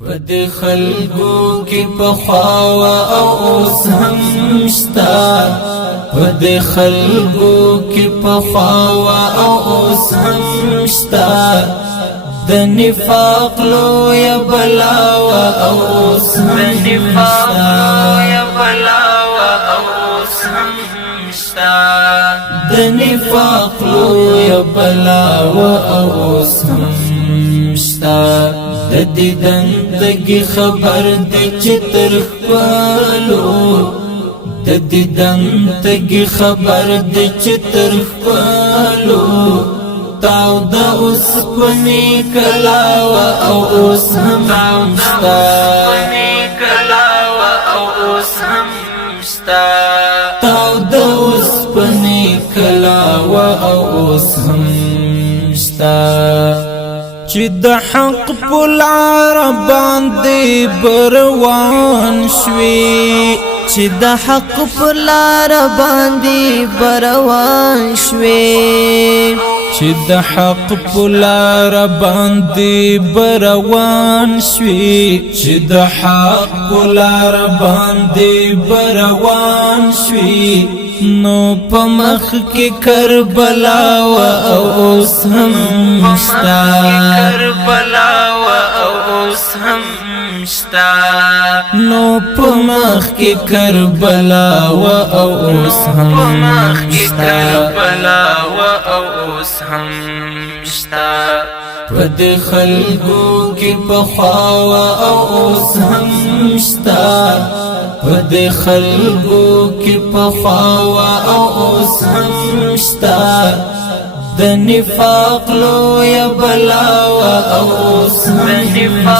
پد خلقو کی پخوا او اوس هم شتا پد خلقو کی پخوا او اوس هم شتا د نفاق لو یا بلاوا او اوس هم شتا د نفاق لو یا بلاوا او اوس هم شتا د دیدن دگی خبر دی چتر خپلو د دیدن دگی خبر دی چتر خپلو تاو دا اوس پنی کلاوا او اوس هم شتا تاو دا اوس پنی کلاوا او اوس هم شتا چی د حق پلار باندې بروان شوی چی د حق پلار باندې بروان شوی چی د حق پلار باندې بروان شوی چی د حق پلار باندې بروان شوی نو پمخ کی کربلا و او اوس هم شتا نو پمخ کی کربلا و او اوس هم شتا پد خلقو کی پخوا و او اوس هم شتا پد خلقو کی پخوا و او اوس هم شتا د نفاق لو یا بلاوا او اوس هم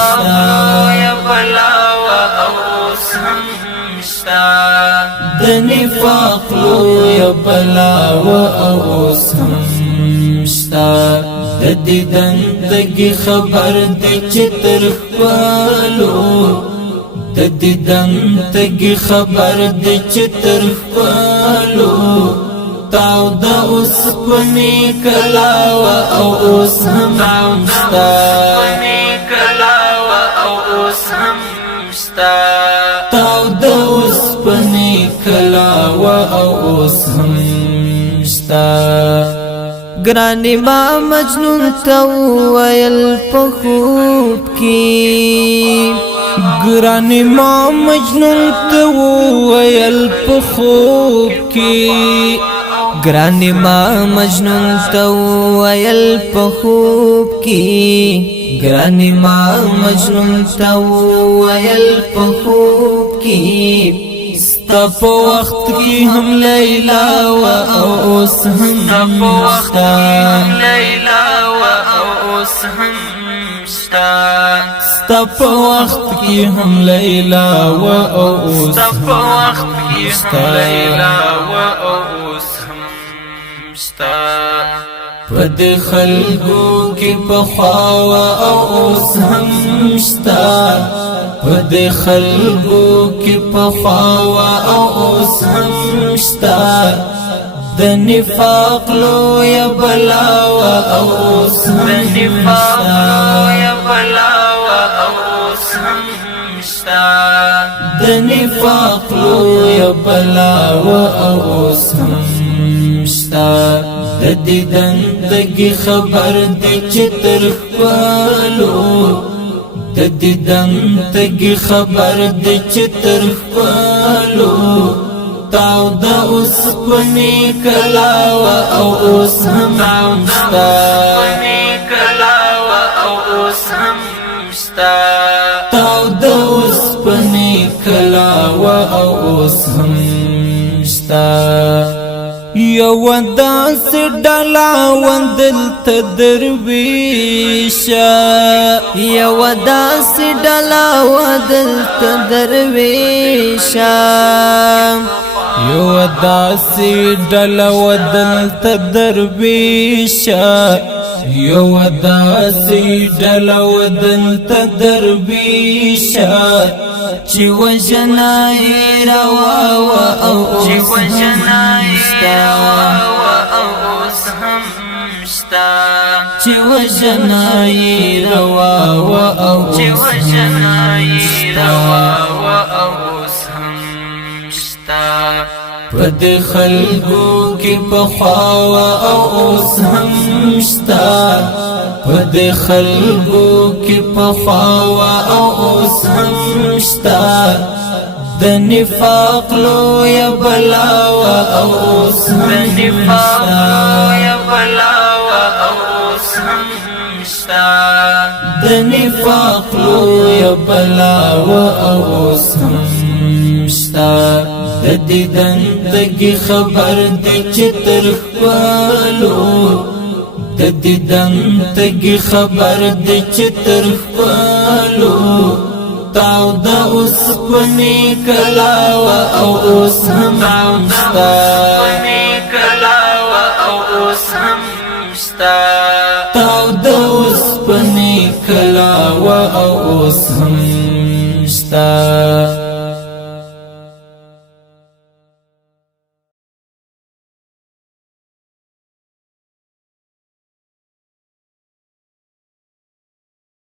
د نفاق لو یا بلاوا او اوس هم شتا د دیدن دگی خبر دی چتر خپلو د دیدن دگی خبر دی چتر خپلو تاو دا اوس پنی کلاوا او اوس هم شتا تاو دا اوس پنی کلاوا او اوس هم شتا گرانی ما مجنون تو ویل پخوب کی گرانی ما مجنون تو ویل پخوب کی گرانی ما مجنون تو ویل پخوب کی گرانی ما مجنون تو ویل پخوب کی ستا پا وقت کی ہم لیلا و اوس هم ستا پا وقت کی ہم لیلا و اوس پد خلقو کی پخوا و اوس هم شتا پد خلقو کی پخوا و اوس هم شتا د نفاق لو یا بلاوا او اوس هم د نفاق لو یا بلاوا او اوس هم شتا د دیدن دگی خبر دی چتر خپلو د دیدن دگی خبر دی چتر خپلو تاو دا اوس پنی کلاوا او اوس هم شتا تاو دا اوس پنی کلاوا او اوس هم شتا یو داس ډلا وندل تدرویشا یو داس ډلا وندل تدرویشا یو داس ډلا وندل تدرویشا یو داس ډلا وندل تدرویشا چی وجنای روا و او اوس هم شتا شتا چې وجنای روا و او چې وجنای روا و او سم شتا پد خلقو کی پخوا او سم شتا پد خلقو کی پخوا او سم شتا د نفاق لو یا بلاو او سم یا بلاو او سم شتا د نفاق لو یا بلاو او سم شتا د دې دنتګي خبر د چتر خپلو د دې دنتګي خبر د چتر خپلو تاو دا اوس پنی کلاو او اوس هم شتا تاو دا اوس پنی کلاو او اوس هم شتا